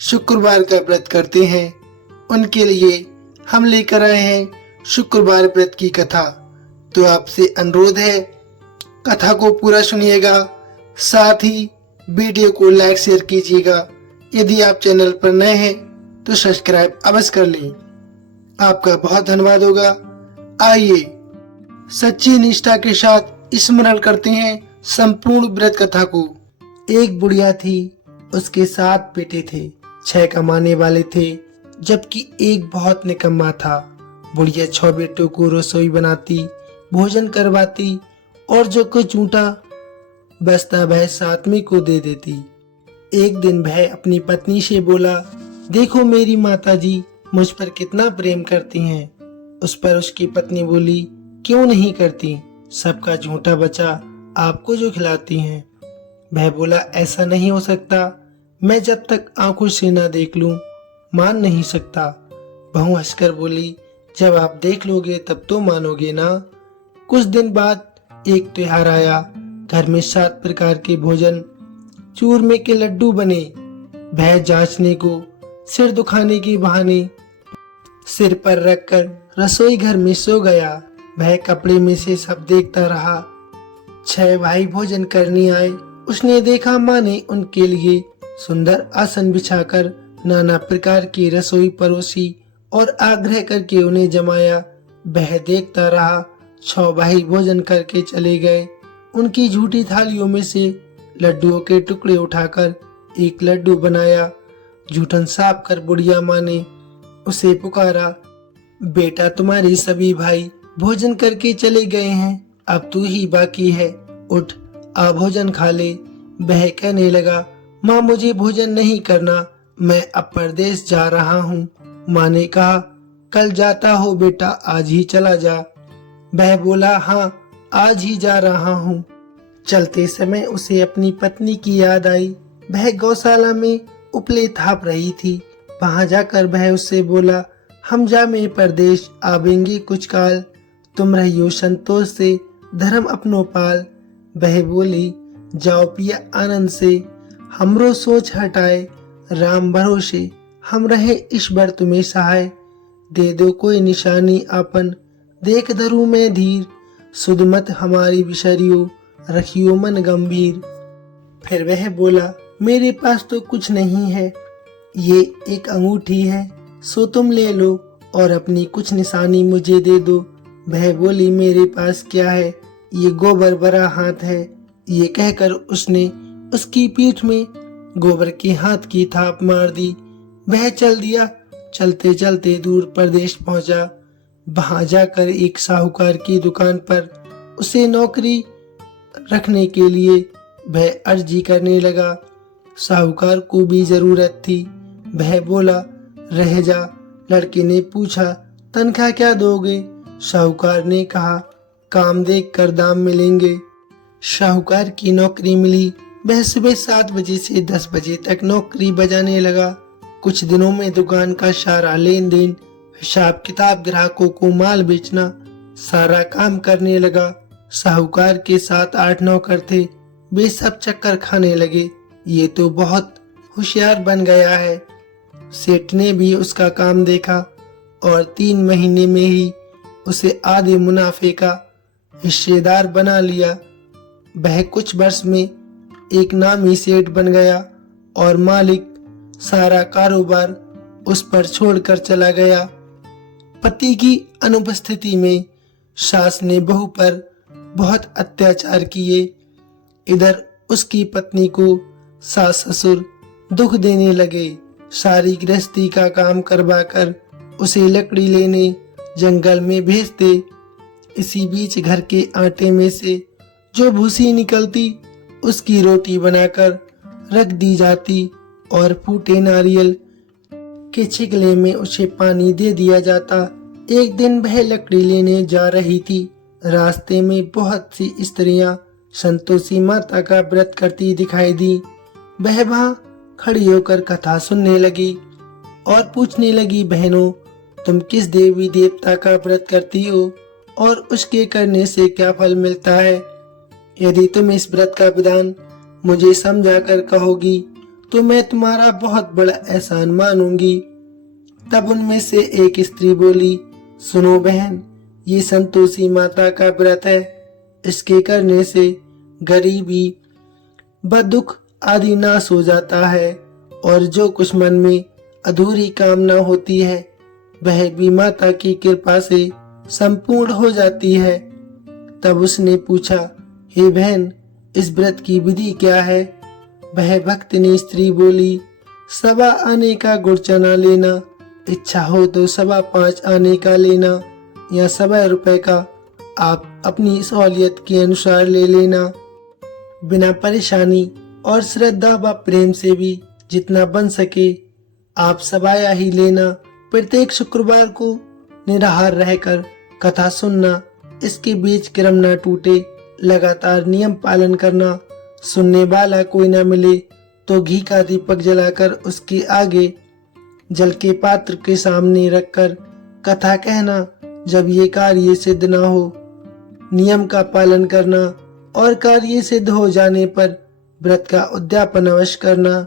शुक्रवार का व्रत करते हैं उनके लिए हम लेकर आए हैं शुक्रवार व्रत की कथा। तो आपसे अनुरोध है कथा को पूरा सुनिएगा, साथ ही वीडियो को लाइक शेयर कीजिएगा। यदि आप चैनल पर नए हैं तो सब्सक्राइब अवश्य कर लें, आपका बहुत धन्यवाद होगा। आइए सच्ची निष्ठा के साथ स्मरण करते हैं संपूर्ण व्रत कथा को। एक बुढ़िया थी, उसके 7 बेटे थे। 6 कमाने वाले थे जबकि एक बहुत निकम्मा था। बुढ़िया 6 बेटों को रसोई बनाती, भोजन करवाती और जो कुछ ऊँटा बचता वह 7वें को दे देती। एक दिन वह अपनी पत्नी से बोला, देखो मेरी माताजी मुझ पर कितना प्रेम करती हैं। उस पर उसकी पत्नी बोली, क्यों नहीं करती, सबका झूठा बचा आपको जो खिलाती हैं। वह बोला, ऐसा नहीं हो सकता, मैं जब तक आंखों से ना देख लूं मान नहीं सकता। बहू हंसकर बोली, जब आप देख लोगे तब तो मानोगे ना। कुछ दिन बाद एक त्योहार आया। घर में 7 प्रकार के भोजन, चूरमे के लड्डू बने। वह जांचने को सिर दुखाने के बहाने सिर पर रखकर रसोई घर में सो गया। वह कपड़े में से सब देखता रहा। 6 भाई भोजन करने आए। उसने देखा माँ ने उनके लिए सुंदर आसन बिछाकर नाना प्रकार की रसोई परोसी और आग्रह करके उन्हें जमाया। वह देखता रहा। 6 भाई भोजन करके चले गए। उनकी झूठी थालियों में से लड्डुओं के टुकड़े उठाकर एक लड्डू बनाया। जूठन साफ कर बुढ़िया माँ ने उसे पुकारा, बेटा तुम्हारे सभी भाई भोजन करके चले गए हैं, अब तू ही बाकी है, उठ आ भोजन खा ले। वह कहने लगा, माँ मुझे भोजन नहीं करना, मैं अब परदेश जा रहा हूँ। माँ ने कहा, कल जाता हो बेटा, आज ही चला जा। वह बोला, हाँ आज ही जा रहा हूँ। चलते समय उसे अपनी पत्नी की याद आई। वह गौशाला में उपले थाप रही थी। वहां जाकर वह उससे बोला, हम जामे परदेश आवेंगे कुछ काल, तुम रहियो संतोष से धर्म अपनो पाल। वह बोली, जाओ पिया आनंद से, हमरो सोच हटाए, राम भरोसे हम रहे ईश्वर तुम्हें सहाय। दे दो कोई निशानी आपन, देख धरू में धीर, सुध मत हमारी बिसरियो, रखियो मन गंभीर। फिर वह बोला, मेरे पास तो कुछ नहीं है, ये एक अंगूठी है, सो तुम ले लो और अपनी कुछ निशानी मुझे दे दो। वह बोली, मेरे पास क्या है, ये गोबर भरा हाथ है। ये कहकर उसने उसकी पीठ में गोबर के हाथ की थाप मार दी। वह चल दिया। चलते चलते दूर प्रदेश पहुंचा। वहां जाकर एक साहूकार की दुकान पर उसे नौकरी रखने के लिए वह अर्जी करने लगा। साहूकार को भी जरूरत थी। वह बोला, रह जा। लड़के ने पूछा, तनख्वाह क्या दोगे? साहूकार ने कहा, काम देख कर दाम मिलेंगे। साहूकार की नौकरी मिली। वह सुबह 7 बजे से 10 बजे तक नौकरी बजाने लगा। कुछ दिनों में दुकान का सारा लेन देन, हिसाब किताब, ग्राहकों को माल बेचना, सारा काम करने लगा। साहूकार के 7-8 नौकर थे। वे सब चक्कर खाने लगे, ये तो बहुत होशियार बन गया है। सेठ ने भी उसका काम देखा और 3 महीने में ही उसे आधे मुनाफे का हिस्सेदार बना लिया। वह कुछ वर्ष में एक नामी सेठ बन गया और मालिक सारा कारोबार उस पर छोड़कर चला गया। पति की अनुपस्थिति में सास ने बहू पर बहुत अत्याचार किए। इधर उसकी पत्नी को सास ससुर दुख देने लगे। सारी गृहस्थी का काम करवाकर उसे लकड़ी लेने जंगल में भेजते। इसी बीच घर के आटे में से जो भूसी निकलती उसकी रोटी बनाकर रख दी जाती और फूटे नारियल के छिकले में उसे पानी दे दिया जाता। एक दिन वह लकड़ी लेने जा रही थी। रास्ते में बहुत सी स्त्रियां संतोषी माता का व्रत करती दिखाई दी। वह वहां खड़ी होकर कथा सुनने लगी और पूछने लगी, बहनों तुम किस देवी देवता का व्रत करती हो और उसके करने से क्या फल मिलता है? यदि तुम इस व्रत का विधान मुझे समझा कर कहोगी तो मैं तुम्हारा बहुत बड़ा एहसान मानूंगी। तब उनमें से एक स्त्री बोली, सुनो बहन, ये संतोषी माता का व्रत है। इसके करने से गरीबी, बदुख आदि नाश हो जाता है और जो कुछ मन में अधूरी कामना होती है वह भी माता की कृपा से संपूर्ण हो जाती है। तब उसने पूछा, हे बहन, इस व्रत की विधि क्या है? वह भक्तिनी स्त्री बोली, 1.25 आने का गुड़ चना लेना, इच्छा हो तो 5.25 आने का लेना या 1.25 रुपए का, आप अपनी सहूलियत के अनुसार ले लेना। बिना परेशानी और श्रद्धा व प्रेम से भी जितना बन सके आप सबाया ही लेना। प्रत्येक शुक्रवार को निराहार रहकर कथा सुनना, इसके बीच क्रम न टूटे, लगातार नियम पालन करना। सुनने वाला कोई न मिले तो घी का दीपक जलाकर उसके आगे जल के पात्र के सामने रखकर कथा कहना। जब ये कार्य सिद्ध न हो, नियम का पालन करना और कार्य सिद्ध हो जाने पर व्रत का उद्यापन अवश्य करना।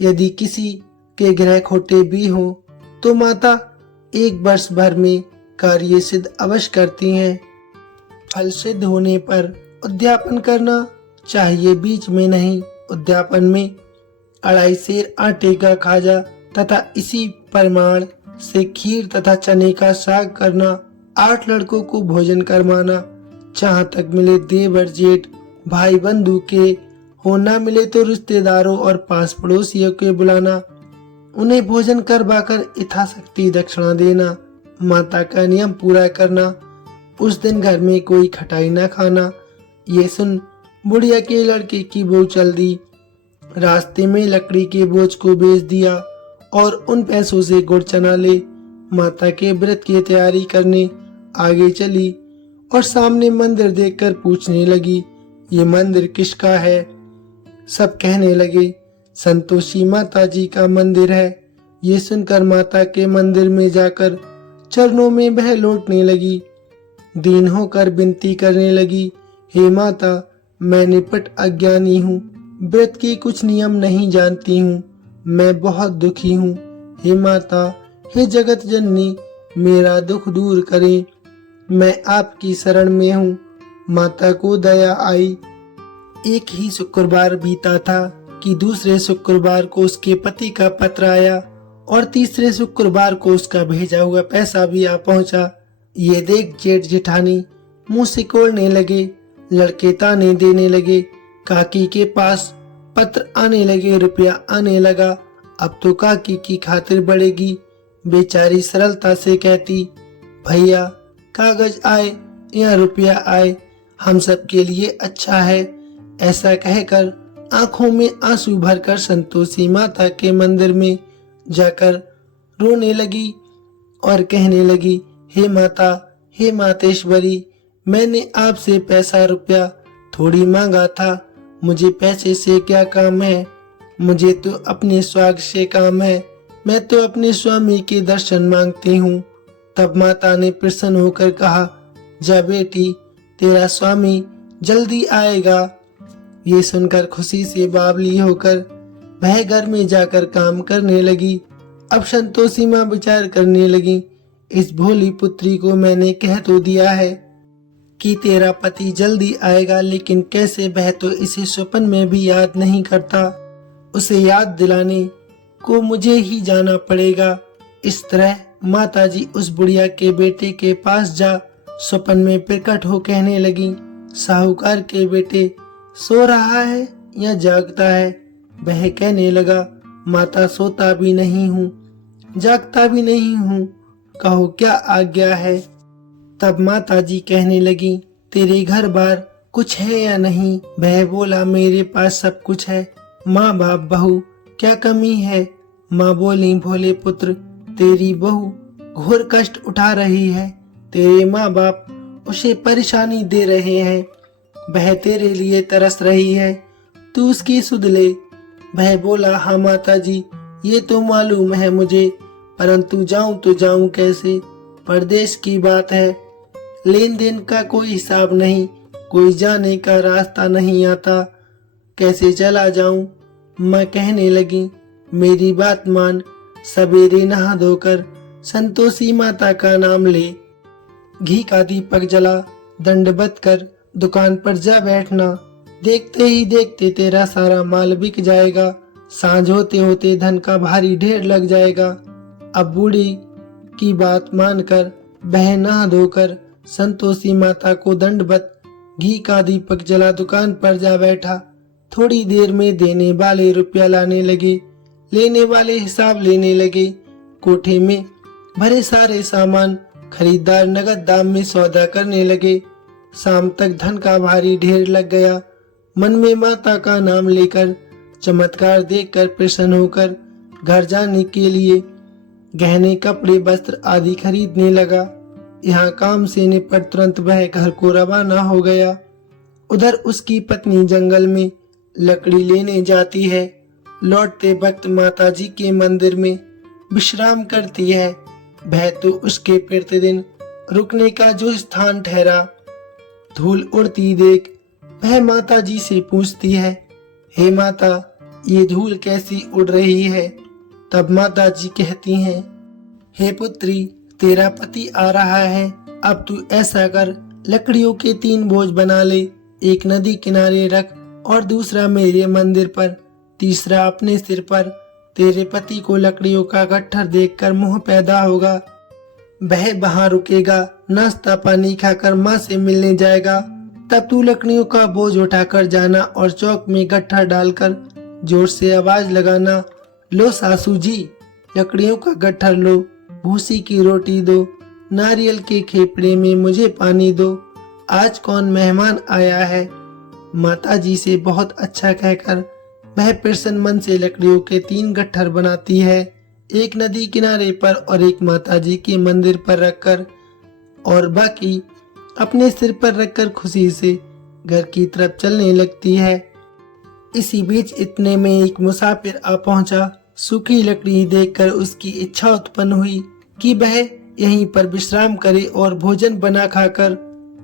यदि किसी के ग्रह खोटे भी हो तो माता 1 वर्ष भर में कार्य सिद्ध अवश्य करती हैं। फल सिद्ध होने पर उद्यापन करना चाहिए, बीच में नहीं। उद्यापन में 2.5 सेर आटे का खाजा तथा इसी परिमाण से खीर तथा चने का साग करना। 8 लड़कों को भोजन करवाना, जहाँ तक मिले देवर जेठ भाई बंधु के हो, ना मिले तो रिश्तेदारों और पास पड़ोसियों के बुलाना। उन्हें भोजन करवाकर यथाशक्ति दक्षिणा देना। माता का नियम पूरा करना। उस दिन घर में कोई खटाई न खाना। ये सुन बुढ़िया के लड़के की बहू चल दी। रास्ते में लकड़ी के बोझ को बेच दिया और उन पैसों से गुड़ चना ले माता के व्रत की तैयारी करने आगे चली और सामने मंदिर देखकर पूछने लगी, ये मंदिर किसका है? सब कहने लगे, संतोषी माता जी का मंदिर है। ये सुनकर माता के मंदिर में जाकर चरणों में वह लौटने लगी। दीन होकर विनती करने लगी, हे माता, मैं निपट अज्ञानी हूँ, व्रत के कुछ नियम नहीं जानती हूँ, मैं बहुत दुखी हूँ। हे माता, हे जगत जननी, मेरा दुख दूर करें, मैं आपकी शरण में हूँ। माता को दया आई। एक ही शुक्रवार बीता था कि दूसरे शुक्रवार को उसके पति का पत्र आया और तीसरे शुक्रवार को उसका भेजा हुआ पैसा भी आ पहुंचा। ये देख जेठ जेठानी मुंह सिकोड़ने लगे, लड़के ताने देने लगे, काकी के पास पत्र आने लगे, रुपया आने लगा। अब तो काकी की खातिर बढ़ेगी। बेचारी सरलता से कहती, भैया कागज आए या रुपया आए, हम सब के लिए अच्छा है। ऐसा कहकर आंखों में आंसू भरकर संतोषी माता के मंदिर में जाकर रोने लगी और कहने लगी, हे माता, हे मातेश्वरी, मैंने आपसे पैसा रुपया थोड़ी मांगा था, मुझे पैसे से क्या काम है, मुझे तो अपने स्वाग से काम है, मैं तो अपने स्वामी के दर्शन मांगती हूँ। तब माता ने प्रसन्न होकर कहा, जा बेटी, तेरा स्वामी जल्दी आएगा। ये सुनकर खुशी से बावली होकर वह घर में जाकर काम करने लगी। अब संतोषी माँ विचार करने लगी, इस भोली पुत्री को मैंने कह तो दिया है कि तेरा पति जल्दी आएगा, लेकिन कैसे वह तो इसे स्वप्न में भी याद नहीं करता। उसे याद दिलाने को मुझे ही जाना पड़ेगा। इस तरह माताजी उस बुढ़िया के बेटे के पास जा स्वप्न में प्रकट हो कहने लगी, साहूकार के बेटे सो रहा है या जागता है? वह कहने लगा, माता सोता भी नहीं हूँ, जागता भी नहीं हूँ, कहो क्या आज्ञा है? तब माताजी कहने लगी, तेरे घर बार कुछ है या नहीं? वह बोला, मेरे पास सब कुछ है, माँ बाप बहू क्या कमी है? माँ बोली, भोले पुत्र, तेरी बहू घोर कष्ट उठा रही है, तेरे माँ बाप उसे परेशानी दे रहे हैं, वह तेरे लिए तरस रही है, तू उसकी सुध ले। वह बोला, हाँ माताजी, ये तो मालूम है मुझे, परंतु जाऊं तो जाऊं कैसे? परदेश की बात है, लेन देन का कोई हिसाब नहीं, कोई जाने का रास्ता नहीं आता, कैसे चला जाऊं? माँ कहने लगी, मेरी बात मान, सवेरे नहा धोकर संतोषी माता का नाम ले, घी का दीपक जला, दंडवत कर दुकान पर जा बैठना। देखते ही देखते तेरा सारा माल बिक जाएगा। सांझ होते होते धन का भारी ढेर लग जाएगा। अब बूढ़ी की बात मानकर वह नहा धोकर संतोषी माता को दंडवत घी का दीपक जला दुकान पर जा बैठा। थोड़ी देर में देने वाले रुपया लाने लगे, लेने वाले हिसाब लेने लगे। कोठे में भरे सारे सामान खरीदार नगद दाम में सौदा करने लगे। शाम तक धन का भारी ढेर लग गया। मन में माता का नाम लेकर, चमत्कार देखकर प्रसन्न होकर घर जाने के लिए गहने, कपड़े, वस्त्र आदि खरीदने लगा। यहाँ काम से निपट तुरंत वह घर को रवाना हो गया। उधर उसकी पत्नी जंगल में लकड़ी लेने जाती है। लौटते वक्त माता जी के मंदिर में विश्राम करती है। वह तो उसके प्रतिदिन रुकने का जो स्थान ठहरा। धूल उड़ती देख वह माता जी से पूछती है, हे माता, ये धूल कैसी उड़ रही है? तब माता जी कहती हैं, हे पुत्री, तेरा पति आ रहा है। अब तू ऐसा कर, लकड़ियों के 3 बोझ बना ले। एक नदी किनारे रख और दूसरा मेरे मंदिर पर, तीसरा अपने सिर पर। तेरे पति को लकड़ियों का गट्ठर देखकर मोह पैदा होगा। वह वहां रुकेगा, नाश्ता पानी खाकर माँ से मिलने जाएगा। तब तू लकड़ियों का बोझ उठाकर जाना और चौक में गट्ठर डालकर जोर से आवाज लगाना, लो सासू जी, लकड़ियों का गट्ठर लो, भूसी की रोटी दो, नारियल के खेपड़े में मुझे पानी दो, आज कौन मेहमान आया है। माता जी से बहुत अच्छा कहकर वह प्रसन्न मन से लकड़ियों के 3 गट्ठर बनाती है, एक नदी किनारे पर और एक माता जी के मंदिर पर रखकर, और बाकी अपने सिर पर रखकर खुशी से घर की तरफ चलने लगती है। इसी बीच इतने में एक मुसाफिर आ पहुंचा। सूखी लकड़ी देखकर उसकी इच्छा उत्पन्न हुई कि वह यहीं पर विश्राम करे और भोजन बना खाकर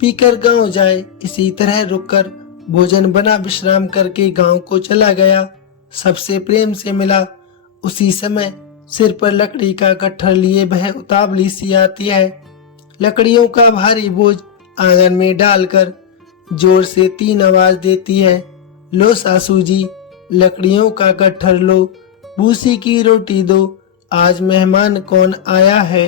पीकर गांव जाए। इसी तरह रुककर भोजन बना विश्राम करके गांव को चला गया। सबसे प्रेम से मिला। उसी समय सिर पर लकड़ी का गट्ठर लिए वह उतावली सी आती है। लकड़ियों का भारी बोझ आंगन में डालकर जोर से 3 आवाज देती है, लो सासू जी, लकड़ियों का गट्ठर लो, भूसी की रोटी दो, आज मेहमान कौन आया है।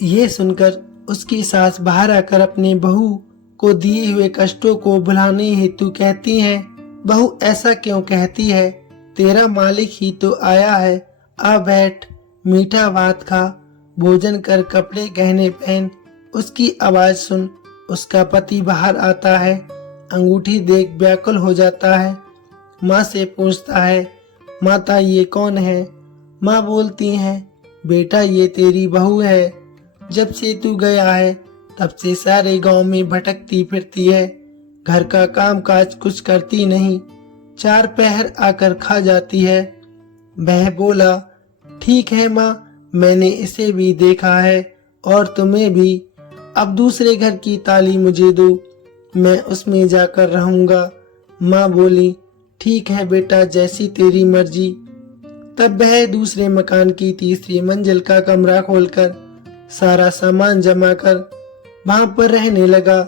ये सुनकर उसकी सास बाहर आकर अपने बहू को दिए हुए कष्टों को भुलाने हेतु कहती हैं, बहू ऐसा क्यों कहती है, तेरा मालिक ही तो आया है, आ बैठ, मीठा भात खा, भोजन कर, कपड़े गहने पहन। उसकी आवाज सुन उसका पति बाहर आता है। अंगूठी देख व्याकुल हो जाता है। माँ से पूछता है, माता ये कौन है? माँ बोलती हैं, बेटा ये तेरी बहू है। जब से तू गया है तब से सारे गांव में भटकती फिरती है। घर का काम काज कुछ करती नहीं, 4 पहर आकर खा जाती है। वह बोला, ठीक है माँ, मैंने इसे भी देखा है और तुम्हें भी। अब दूसरे घर की ताली मुझे दो, मैं उसमें जाकर रहूंगा। माँ बोली, ठीक है बेटा, जैसी तेरी मर्जी। तब वह दूसरे मकान की 3री मंजिल का कमरा खोलकर सारा सामान जमा कर वहां पर रहने लगा।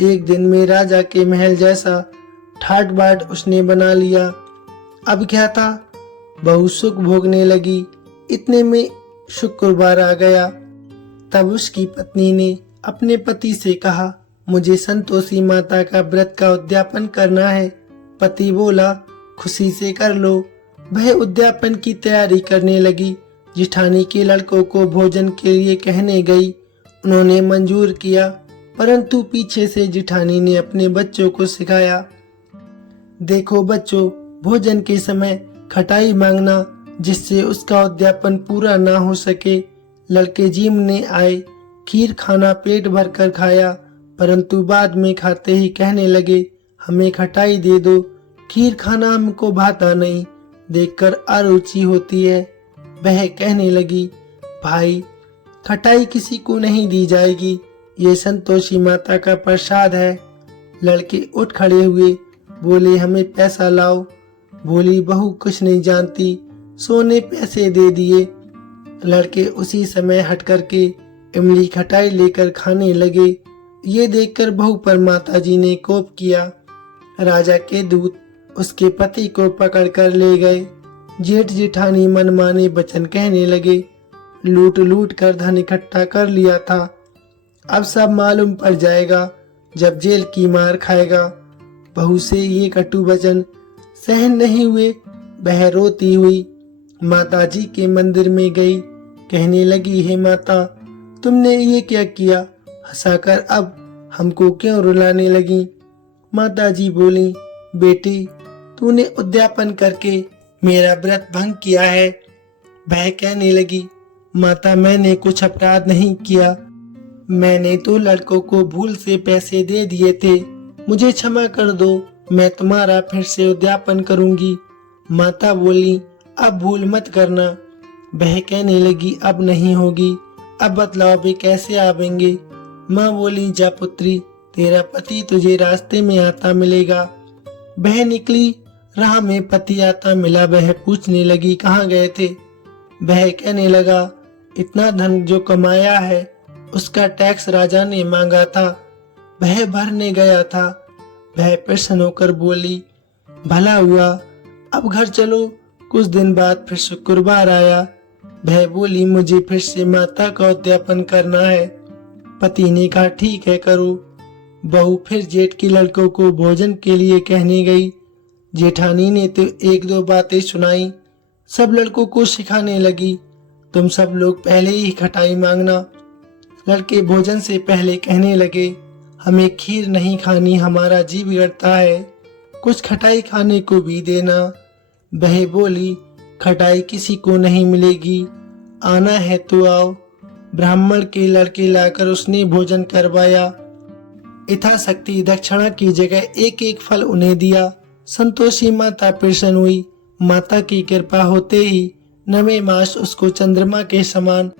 एक दिन में राजा के महल जैसा ठाट बाट उसने बना लिया। अब क्या था, बहू सुख भोगने लगी। इतने में शुक्रवार आ गया। तब उसकी पत्नी ने अपने पति से कहा, मुझे संतोषी माता का व्रत का उद्यापन करना है। पति बोला, खुशी से कर लो। वह उद्यापन की तैयारी करने लगी। जिठानी के लड़कों को भोजन के लिए कहने गई। उन्होंने मंजूर किया, परंतु पीछे से जिठानी ने अपने बच्चों को सिखाया, देखो बच्चों, भोजन के समय खटाई मांगना, जिससे उसका उद्यापन पूरा ना हो सके। लड़के जीमने आए, खीर खाना पेट भर कर खाया, परंतु बाद में खाते ही कहने लगे, हमें खटाई दे दो, खीर खाना हमको भाता नहीं, देखकर अरुचि होती है। वह कहने लगी, भाई खटाई किसी को नहीं दी जाएगी, ये संतोषी माता का प्रसाद है। लड़के उठ खड़े हुए, बोले, हमें पैसा लाओ। बोली बहू कुछ नहीं जानती, सोने पैसे दे दिए। लड़के उसी समय हट करके इमली खटाई लेकर खाने लगे। ये देखकर बहू पर माताजी ने कोप किया। राजा के दूत उसके पति को पकड़ कर ले गए। जेठ जेठानी मनमाने वचन कहने लगे। लूट लूट कर धन इकट्ठा कर लिया था, अब सब मालूम पड़ जाएगा जब जेल की मार खाएगा। बहू से ये कटु वचन सहन नहीं हुए, वह रोती हुई माताजी के मंदिर में गई। कहने लगी, हे माता, तुमने ये क्या किया? हंसाकर अब हमको क्यों रुलाने लगी? माताजी बोली, बेटी, तूने उद्यापन करके मेरा व्रत भंग किया है। वह कहने लगी, माता, मैंने कुछ अपराध नहीं किया, मैंने तो लड़कों को भूल से पैसे दे दिए थे, मुझे क्षमा कर दो, मैं तुम्हारा फिर से उद्यापन करूंगी। माता बोली, अब भूल मत करना। वह कहने लगी, अब नहीं होगी, अब बतलाओ वे कैसे आवेंगे? माँ बोली, जा पुत्री, तेरा पति तुझे रास्ते में आता मिलेगा। वह निकली, राह में पति आता मिला। वह पूछने लगी, कहाँ गए थे? वह कहने लगा, इतना धन जो कमाया है उसका टैक्स राजा ने मांगा था, वह भरने गया था। वह प्रसन्न होकर बोली, भला हुआ, अब घर चलो। कुछ दिन बाद फिर शुक्रवार आया। वह बोली, मुझे फिर से माता का उद्यापन करना है। पति ने कहा, ठीक है, करो। बहू फिर जेठ के लड़कों को भोजन के लिए कहने गई। जेठानी ने तो एक दो बातें सुनाई, सब लड़कों को सिखाने लगी, तुम सब लोग पहले ही खटाई मांगना। लड़के भोजन से पहले कहने लगे, हमें खीर नहीं खानी, हमारा जी बिगड़ता है, कुछ खटाई खाने को भी देना। वह बोली, खटाई किसी को नहीं मिलेगी, आना है तो आओ। ब्राह्मण के लड़के लाकर उसने भोजन करवाया। यथाशक्ति दक्षिणा की जगह एक एक फल उन्हें दिया। संतोषी माता प्रसन्न हुई। माता की कृपा होते ही 9वें मास उसको चंद्रमा के समान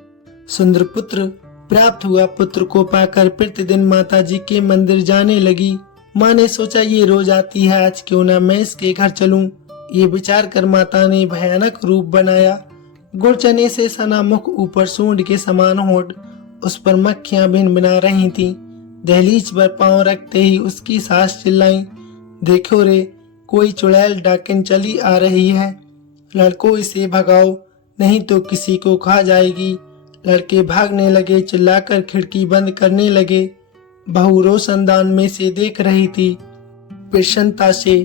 सुंदर पुत्र प्राप्त हुआ। पुत्र को पाकर प्रतिदिन माताजी के मंदिर जाने लगी। माँ ने सोचा, ये रोज आती है, आज क्यों ना मैं इसके घर चलूं। ये विचार कर माता ने भयानक रूप बनाया। गुड़ चने से सना मुख, ऊपर सूंड के समान होठ, उस पर मक्खियां भिन बिना रही थीं। दहलीज पर पांव रखते ही उसकी सास चिल्लाई, देखो रे, कोई चुड़ैल डाकिन चली आ रही है, लड़कों इसे भगाओ, नहीं तो किसी को खा जाएगी। लड़के भागने लगे, चिल्लाकर खिड़की बंद करने लगे। बहू रोशनदान में से देख रही थी। प्रसन्नता से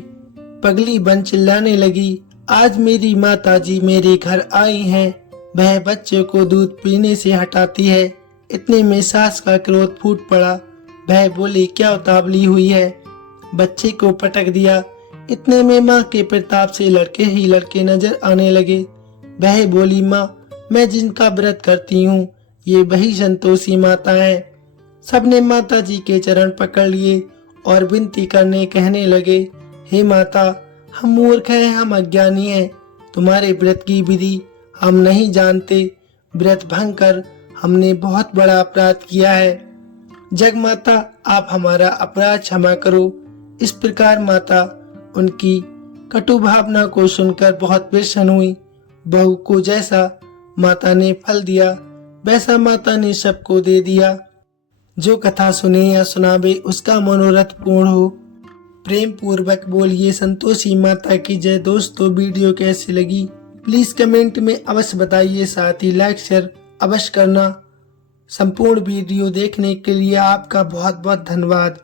पगली बन चिल्लाने लगी, आज मेरी माताजी मेरे घर आई हैं। वह बच्चे को दूध पीने से हटाती है। इतने में सास का क्रोध फूट पड़ा। वह बोली, क्या उतावली हुई है? बच्चे को पटक दिया। इतने में माँ के प्रताप से लड़के ही लड़के नजर आने लगे। वह बोली, माँ, मैं जिनका व्रत करती हूँ ये वही संतोषी माता है। सबने माता जी के चरण पकड़ लिए और विनती करने कहने लगे, हे माता, हम मूर्ख हैं, हम अज्ञानी हैं, तुम्हारे व्रत की विधि हम नहीं जानते। व्रत भंग कर हमने बहुत बड़ा अपराध किया है। जग माता, आप हमारा अपराध क्षमा करो। इस प्रकार माता उनकी कटु भावना को सुनकर बहुत प्रसन्न हुई। बहू को जैसा माता ने फल दिया वैसा माता ने सबको दे दिया। जो कथा सुने या सुनावे उसका मनोरथ पूर्ण हो। प्रेम पूर्वक बोलिए संतोषी माता की जय। दोस्तों, वीडियो कैसी लगी प्लीज कमेंट में अवश्य बताइए, साथ ही लाइक शेयर अवश्य करना। संपूर्ण वीडियो देखने के लिए आपका बहुत बहुत धन्यवाद।